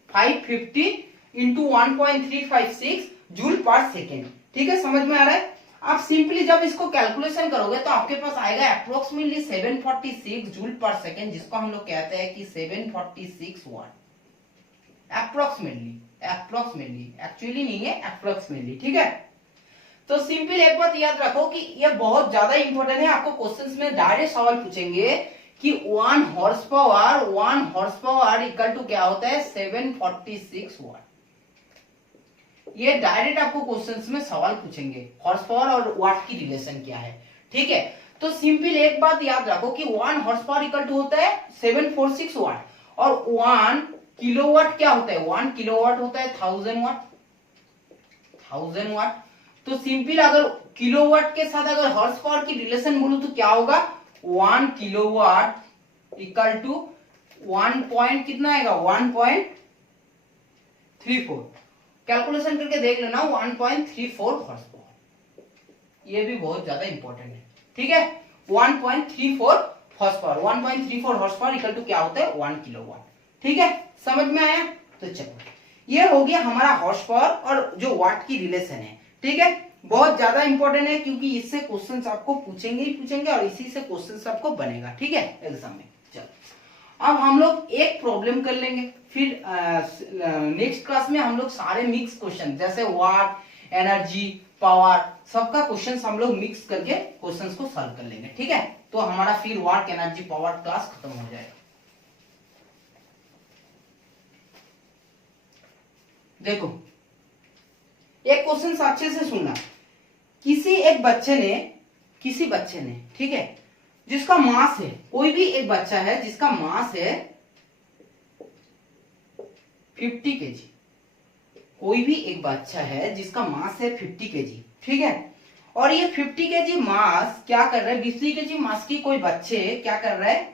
550 इंटू 1.356 जूल पर सेकेंड। ठीक है, समझ में आ रहा है। आप सिंपली जब इसको कैलकुलेशन करोगे तो आपके पास आएगा अप्रोक्सीमेटली 746 जूल पर सेकेंड, जिसको हम लोग कहते हैं कि 746 वाट। अप्रोक्सीमेटली एक्चुअली नहीं है, अप्रोक्सीमेटली। ठीक है, तो सिंपल एक बात याद रखो कि ये बहुत ज्यादा इंपॉर्टेंट है, आपको क्वेश्चंस में डायरेक्ट सवाल पूछेंगे कि 1 हॉर्स पावर इक्वल टू क्या होता है, 746 वाट। ये डायरेक्ट आपको क्वेश्चंस में सवाल पूछेंगे, हॉर्स पावर और वाट की रिलेशन क्या है। ठीक है, तो सिंपल एक बात याद रखो कि 1 हॉर्स पावर इक्वल टू होता है 746 वाट, और 1 किलोवाट क्या होता है, 1 किलोवाट होता है 1000 वाट। तो सिंपल अगर किलोवाट के साथ अगर हॉर्स पावर की रिलेशन बोलूं तो क्या होगा, 1 किलोवाट इक्वल टू 1 पॉइंट कितना आएगा, 1.34। कैलकुलेशन करके देख लेना, 1.34 हॉर्स पावर। ये भी बहुत ज्यादा इंपॉर्टेंट है। ठीक है, 1.34 horsepower, 1.34 horsepower equal to क्या होता है, 1 किलोवाट। ठीक है, समझ में आया। तो चलो ये हो गया हमारा हॉर्स पावर और जो वाट की रिलेशन है। ठीक है, बहुत ज्यादा इंपॉर्टेंट है क्योंकि इससे क्वेश्चंस आपको पूछेंगे ही पूछेंगे और इसी से क्वेश्चंस आपको बनेगा। ठीक है, एग्जाम में। चलो अब हम लोग एक प्रॉब्लम कर लेंगे, फिर नेक्स्ट क्लास में हम लोग सारे मिक्स क्वेश्चन जैसे वाट, एनर्जी, पावर, सबका क्वेश्चंस हम लोग मिक्स करके क्वेश्चंस को सॉल्व कर लेंगे। ठीक है, तो हमारा फिर वाट, एनर्जी, पावर क्लास खत्म हो जाएगा। देखो एक क्वेश्चन अच्छे से सुनना। किसी बच्चे ने ठीक है, जिसका मास है, कोई भी एक बच्चा है जिसका मास है 50 केजी, कोई भी एक बच्चा है जिसका मास है 50 केजी, ठीक है, और ये 50 केजी मास क्या कर रहा है, 20 केजी मास की कोई बच्चे क्या कर रहा है,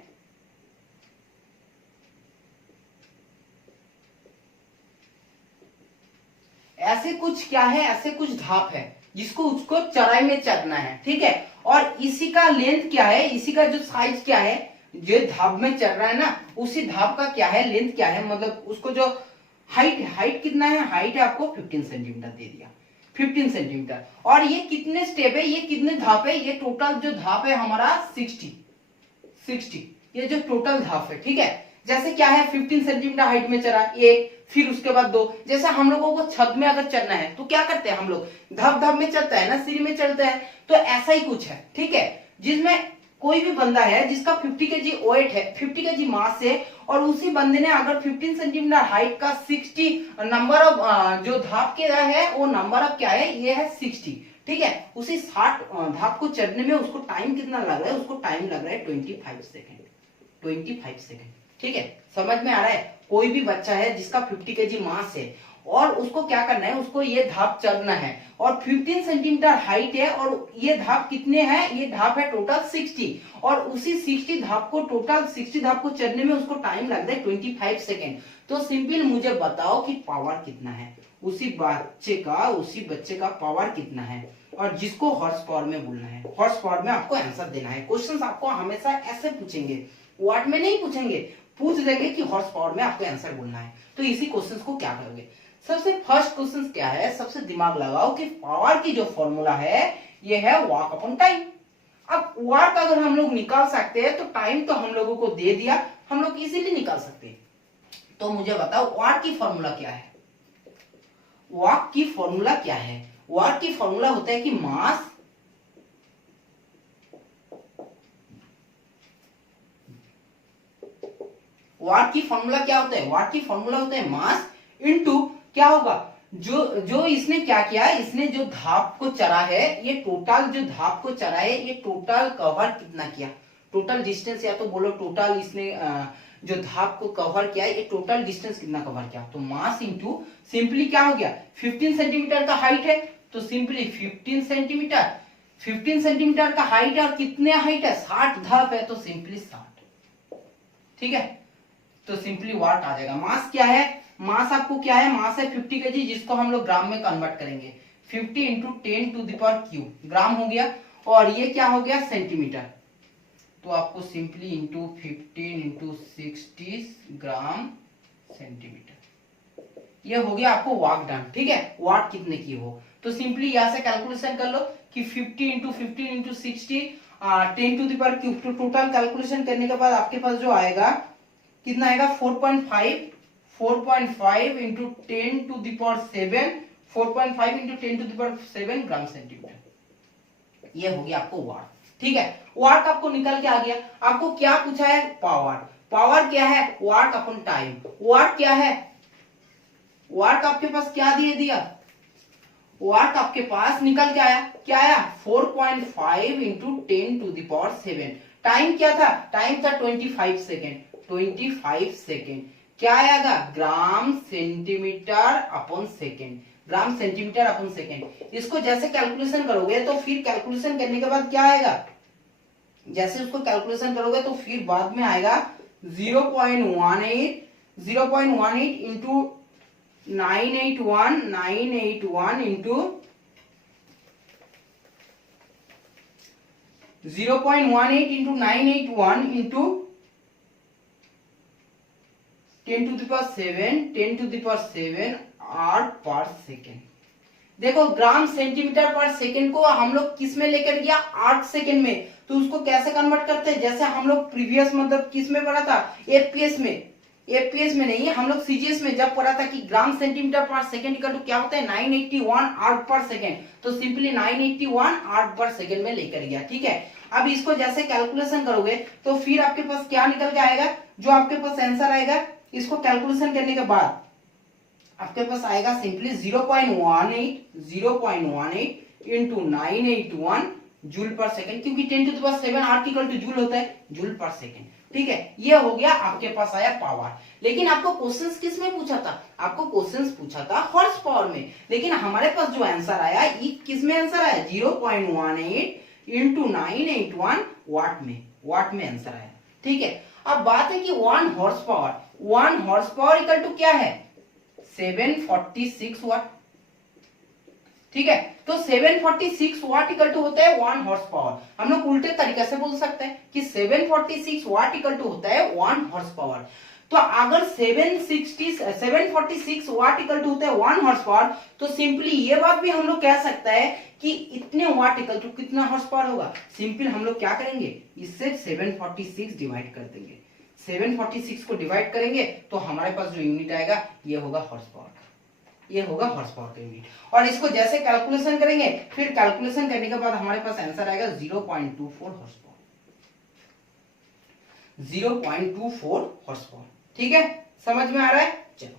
ऐसे कुछ क्या है, ऐसे कुछ धाप है जिसको उसको चढ़ाई में चढ़ना है। ठीक है, और इसी का लेंथ क्या है, इसी का जो साइज क्या है, जो धाप में चढ़ रहा है ना, उसी धाप का क्या है, लेंथ क्या है, मतलब उसको जो हाइट कितना है, हाइट है आपको 15 सेंटीमीटर दे दिया, 15 सेंटीमीटर। और ये कितने स्टेप है, ये कितने धाप है, ये टोटल जो धाप है हमारा 60, ये जो टोटल धाप है। ठीक है, जैसे क्या है 15 सेंटीमीटर हाइट में चढ़ा एक, फिर उसके बाद 2। जैसे हम लोगों को छत में अगर चढ़ना है तो क्या करते हैं हम लोग, धप में चढ़ता है ना, सीढ़ी में चढ़ता है, तो ऐसा ही कुछ है। ठीक है, जिसमें कोई भी बंदा है जिसका 50 केजी वेट है, 50 केजी मास है, और उसी बंदे ने अगर 15 सेंटीमीटर हाइट का 60 नंबर ऑफ जो धाप के है, वो नंबर ऑफ क्या है, ये है 60। ठीक है, उसी 60 धाप को चढ़ने में उसको टाइम कितना लग रहा है, उसको टाइम लग रहा है 25 सेकेंड, 25 सेकेंड। ठीक है, समझ में आ रहा है। कोई भी बच्चा है जिसका 50 केजी मास है और उसको क्या करना है, उसको ये धाप चढ़ना है, और 15 सेंटीमीटर हाइट है, और ये धाप कितने हैं, ये धाप है टोटल 60, और उसी 60 धाप को, टोटल 60 धाप को चढ़ने में उसको टाइम लगता है 25 सेकेंड। तो सिंपल मुझे बताओ कि पावर कितना है, उसी बच्चे का पावर कितना है, और जिसको हॉर्स पावर में बोलना है, हॉर्स पावर में आपको आंसर देना है। क्वेश्चंस आपको हमेशा ऐसे पूछेंगे, वाट में नहीं पूछेंगे, पूछ देंगे कि हॉर्स पावर में आपको आंसर बोलना है। तो इसी क्वेश्चंस को क्या करोगे, सबसे फर्स्ट क्वेश्चन क्या है, सबसे दिमाग लगाओ कि पावर की जो फॉर्मूला है ये है वर्क अपॉन टाइम। अब वर्क अगर हम लोग निकाल सकते हैं तो टाइम तो हम लोगों को दे दिया, हम लोग इजीली निकाल सकते हैं। तो मुझे बताओ वर्क की फॉर्मूला क्या है, वर्क की फॉर्मूला क्या है, वर्क की फॉर्मूला होता है कि मास वाट की फॉर्मूला क्या होता है, वाट की फॉर्मूला होता है मास इनटू क्या होगा, जो इसने क्या किया, इसने जो धाप को चढ़ा है, ये टोटल जो धाप को चढ़ा है, ये टोटल कवर कितना किया, टोटल डिस्टेंस, या तो बोलो टोटल इसने जो धाप को कवर किया, ये टोटल डिस्टेंस कितना कवर किया। तो मास इनटू सिंपली क्या हो गया, 15 सेंटीमीटर का हाइट है तो सिंपली 15 सेंटीमीटर का हाइट है, और कितने हाइट है, 60 धाप है, तो सिंपली 60। ठीक है, तो सिंपली वाट आ जाएगा। मास क्या है, मास आपको क्या है, मास है 50 केजी, जिसको हम लोग ग्राम में कन्वर्ट करेंगे, 50 into 10 to the power Q gram हो गया, और ये क्या हो गया, सेंटीमीटर। तो आपको सिंपली इंटू 15 इंटू 60 ग्राम सेंटीमीटर, ये हो गया आपको वाट डन। ठीक है, वाट कितने की हो, तो सिंपली यहां से कैलकुलेशन कर लो कि 50 into 15 into 60 10 to the power cube. तो टोटल कैलकुलेशन करने के बाद आपके पास जो आएगा कितना आएगा, 4.5 into 10 to the power 7, 4.5 into 10 to the power 7 gram centimetre. ये हो गया आपको वाट। ठीक है, वाट आपको निकल के आ गया। आपको क्या पूछा है, पावर। पावर क्या है, वाट अपन टाइम। वाट क्या है, वाट आपके पास क्या दिया, वाट आपके पास निकल के आया, क्या आया, 4.5 into 10 to the power 7। Time क्या था, टाइम था 25 सेकेंड, 25 सेकेंड क्या आएगा, ग्राम centimetre upon second, gram centimetre upon second. इसको जैसे कैलकुलेशन करोगे तो फिर कैलकुलेशन करने के बाद क्या आएगा, जैसे उसको कैलकुलेशन करोगे तो फिर बाद में आएगा 0.18 into 981 into 0.18 into 981 into 10 to the power 7 erg per second. देखो ग्राम सेंटीमीटर पर सेकंड को हम लोग किस में लेकर गया, 8 सेकंड में। तो उसको कैसे कन्वर्ट करते हैं, जैसे हम लोग प्रीवियस मतलब किस में पढ़ा था, एफपीएस में। एफपीएस में नहीं, हम लोग सीजीएस में जब पढ़ा था कि ग्राम सेंटीमीटर पर सेकंड इक्वल टू क्या होता है, 981 आर्ट पर सेकंड। तो सिंपली 981 आर्ट पर सेकंड में लेकर गया। ठीक है, अब इसको जैसे कैलकुलेशन करोगे तो फिर आपके पास क्या निकल के आएगा, जो आपके पास आंसर आएगा इसको कैलकुलेशन करने के बाद आपके पास आएगा सिंपली 0.18 इंटू 981 जूल पर सेकंड, क्योंकि 10⁻7 आर्ट इक्वल टू जूल होता है, जूल पर सेकंड। ठीक है, ये हो गया आपके पास आया पावर। लेकिन आपको क्वेश्चंस किस में पूछा था, आपको क्वेश्चंस पूछा था हॉर्स पावर में। लेकिन हमारे पास जो आंसर आया ये किस में आंसर आया, 0.18 इंटू 981 वाट में, वाट में आंसर आया। ठीक है, अब बात है कि 1 हॉर्स पावर इक्वल टू क्या है, 746 वाट। ठीक है, तो 746 वाट इक्वल टू होता है 1 हॉर्स पावर। हम लोग उल्टे तरीके से बोल सकते हैं कि 746 वाट इक्वल टू होता है 1 हॉर्स पावर। तो अगर 746 वाट इक्वल टू होता है 1 हॉर्स पावर, तो सिंपली ये बात भी हम लोग कह सकते हैं कि इतने वाट इक्वल टू कितना हॉर्स पावर होगा। सिंपल हम लोग क्या करेंगे, इससे 746 डिवाइड कर देंगे। 746 को डिवाइड करेंगे तो हमारे पास जो यूनिट आएगा ये होगा हॉर्स पावर, ये होगा हॉर्स पावर का यूनिट। और इसको जैसे कैलकुलेशन करेंगे, फिर कैलकुलेशन करने के बाद हमारे पास आंसर आएगा 0.24 हॉर्स पावर, 0.24 हॉर्स पावर। ठीक है, समझ में आ रहा है। चलो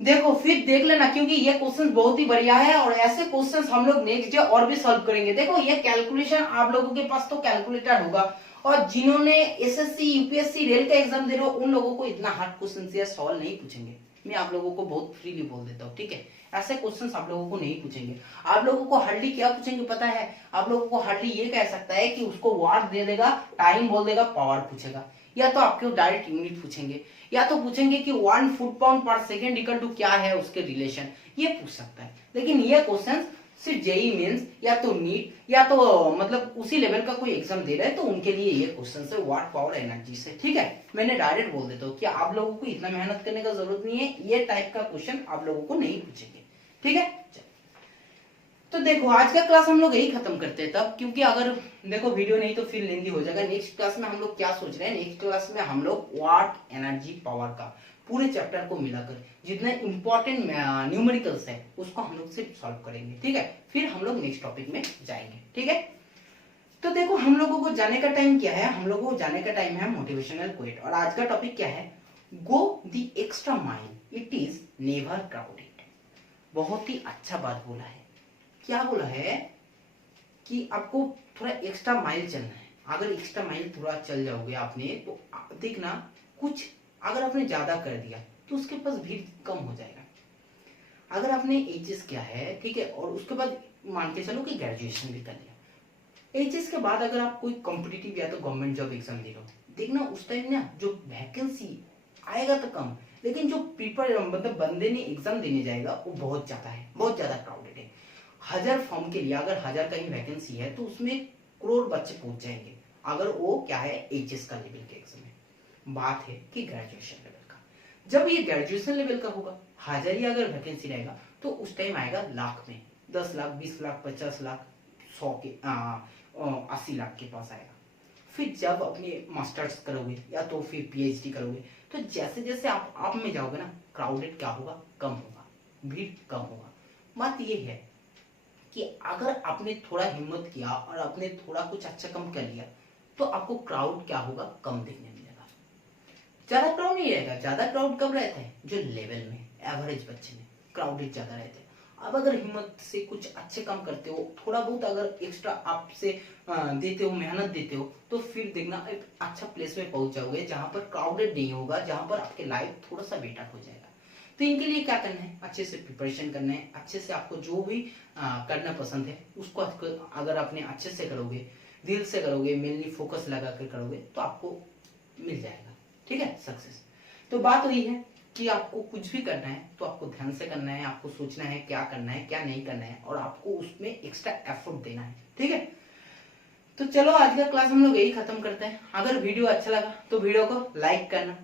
देखो फिर देख लेना, क्योंकि ये क्वेश्चन बहुत ही बढ़िया है और ऐसे क्वेश्चंस हम लोग नेक्स्ट डे और भी सॉल्व करेंगे। देखो ये कैलकुलेशन आप लोगों के पास तो कैलकुलेटर होगा, और जिन्होंने एसएससी यूपीएससी रेल का एग्जाम दे रहे हो उन लोगों को इतना हार्ड क्वेश्चन से सवाल नहीं पूछेंगे। मैं आप लोगों को बहुत फ्रीली बोल देता हूँ। ठीक है, ऐसे क्वेश्चंस आप लोगों को नहीं पूछेंगे। आप लोगों को हार्डली क्या पूछेंगे पता है, आप लोगों को हार्डली ये कह सकता है कि उसको वाट दे देगा, टाइम बोल देगा, पावर पूछेगा, या तो आपके डायरेक्ट यूनिट पूछेंगे, या तो पूछेंगे कि 1 फुट पाउंड पर सेकेंड इक्वल टू क्या है उसके रिलेशन, ये पूछ सकता है। लेकिन ये क्वेश्चन सिर्फ जेई मेंस या तो नीट या तो मतलब उसी लेवल का कोई एग्जाम दे रहा है तो उनके लिए ये क्वेश्चन है वाट पावर एनर्जी से। ठीक है, मैंने डायरेक्ट बोल देता हूँ कि आप लोगों को इतना मेहनत करने का जरूरत नहीं है, ये टाइप का क्वेश्चन आप लोगों को नहीं पूछेंगे। ठीक है, तो देखो आज का क्लास हम लोग यही खत्म करते हैं तब, क्योंकि अगर देखो वीडियो नहीं तो फिर लेंदी हो जाएगा। नेक्स्ट क्लास में हम लोग क्या सोच रहे हैं, नेक्स्ट क्लास में हम लोग वाट एनर्जी पावर का पूरे चैप्टर को मिलाकर जितने इंपॉर्टेंट न्यूमेरिकल्स है उसको हम लोग सिर्फ सॉल्व करेंगे। ठीक है, फिर हम लोग नेक्स्ट टॉपिक में जाएंगे। ठीक है, तो देखो हम लोगों को जाने का टाइम क्या है, हम लोगों को जाने का टाइम है मोटिवेशनल क्विट। और आज का टॉपिक क्या है, go the extra mile, it is never crowded. बहुत ही अच्छा बात बोला है। क्या बोला है कि आपको थोड़ा एक्स्ट्रा माइल चलना है। अगर एक्स्ट्रा माइल थोड़ा चल जाओगे आपने तो देखना कुछ अगर आपने ज्यादा कर दिया तो उसके पास भीड़ कम हो जाएगा। अगर आपने एचएस किया है, ठीक है, और उसके बाद मान के चलो कि ग्रेजुएशन भी कर लिया, एचएस के बाद अगर आप कोई कॉम्पिटिटिव या तो गवर्नमेंट जॉब एग्जाम दे रहे हो, देखना उस टाइम ना जो वैकेंसी आएगा तो कम, लेकिन जो पीपल मतलब बंदे ने एग्जाम देने जाएगा वो बहुत ज्यादा है, बहुत ज्यादा क्राउडेड है। 1000 फॉर्म के लिए अगर 1000 का ही वैकेंसी है तो उसमें करोड़ बच्चे पहुंच जाएंगे, अगर वो क्या है एचएस का लेवल के एग्जाम है। बात है कि ग्रेजुएशन लेवल का, जब ये ग्रेजुएशन लेवल का होगा 1000 ही अगर वैकेंसी रहेगा तो उस टाइम आएगा लाख में, 10 लाख 20 लाख 50 लाख 100 के 80 लाख के पास आएगा। फिर जब अपने मास्टर्स करोगे या तो फिर पीएचडी करोगे तो जैसे जैसे आप में जाओगे ना, क्राउडेड क्या होगा, कम होगा, भीड़ कम होगा। बात ये है कि अगर आपने थोड़ा हिम्मत किया और आपने थोड़ा कुछ अच्छा कम कर लिया तो आपको क्राउड क्या होगा, कम देखने मिलेगा। ज्यादा क्राउड नहीं रहेगा। ज्यादा क्राउड कब रहता है, जो लेवल में एवरेज बच्चे में क्राउडेड ज्यादा रहते हैं। अब अगर हिम्मत से कुछ अच्छे काम करते हो, थोड़ा बहुत अगर एक्स्ट्रा आपसे देते हो, मेहनत देते हो, तो फिर देखना एक अच्छा प्लेस में पहुंच जाओगे जहां पर क्राउडेड नहीं होगा, जहां पर आपके लाइफ थोड़ा सा बेटर हो जाएगा। तो इनके लिए क्या करना है, अच्छे से प्रिपरेशन करना है, अच्छे से आपको जो भी करना पसंद है उसको अगर आपने अच्छे से करोगे, दिल से करोगे, मेनली फोकस लगा कर करोगे तो आपको मिल जाएगा। ठीक है, सक्सेस। तो बात वही है कि आपको कुछ भी करना है तो आपको ध्यान से करना है, आपको सोचना है क्या करना है क्या नहीं करना है, और आपको उसमें एक्स्ट्रा एफर्ट देना है। ठीक है, तो चलो आज का क्लास हम लोग यही खत्म करते हैं। अगर वीडियो अच्छा लगा तो वीडियो को लाइक करना,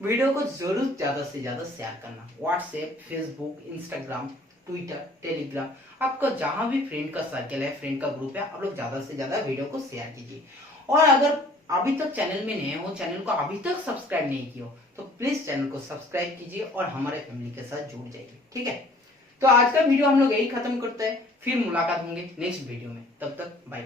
वीडियो को जरूर ज्यादा से ज्यादा शेयर करना, WhatsApp, Facebook, Instagram Twitter, Telegram, आपका जहां भी फ्रेंड का सर्कल है, फ्रेंड का ग्रुप है, आप लोग ज्यादा से ज्यादा वीडियो को शेयर कीजिए। और अगर अभी तक चैनल में नए हो, चैनल को अभी तक सब्सक्राइब नहीं किया हो, तो प्लीज चैनल को सब्सक्राइब कीजिए और हमारे फैमिली के साथ जुड़ जाइए। ठीक है, तो आज का वीडियो हम लोग यही खत्म करते हैं, फिर मुलाकात होंगे नेक्स्ट वीडियो में, तब तक बाय।